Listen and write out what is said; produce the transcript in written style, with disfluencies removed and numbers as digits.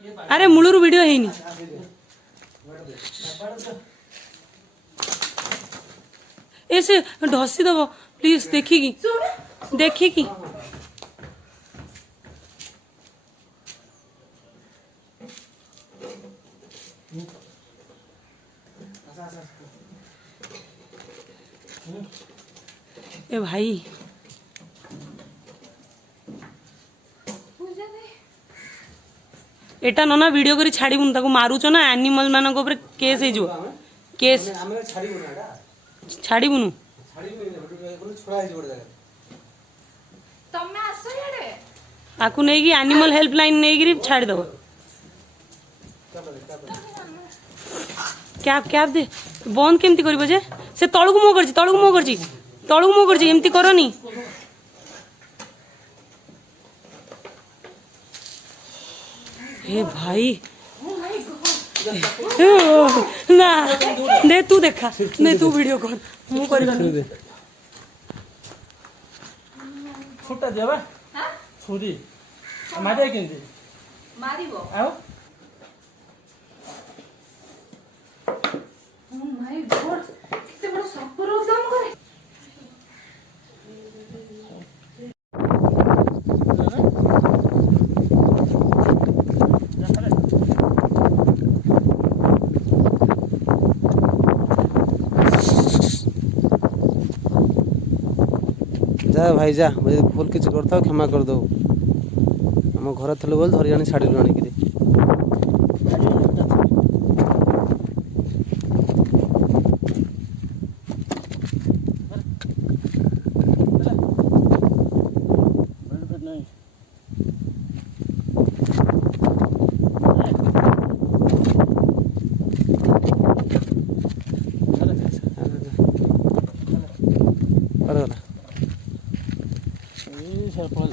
अरे Müller video है नहीं ऐसे ढसी दब प्लीज देखिकी देखिकी ए भाई एटा ना वीडियो करी छाड़बुन ताको मारुच ना एनिमल मानक ऊपर केस हे जो केस छाड़बुनु आकु नहीं कि एनिमल हेल्पलाइन नहीं कि छाड़ दो कैब कैब दे बंद केमती करिवो जे से तळकु मो करछि तळकु मो करछि एमती करनी हे भाई ना दे तू देखा नहीं तू वीडियो कर मु करी फुटा देबा हां छुरी मारे केंदी मारिबो आउ ओ माय गॉड कितने बड़ा सपर काम करे जा भाई जा मुझे भूल किसी करता क्षमा कर दो आम घर थले बोल धरी आनी छाड़ी आनिक सरपंच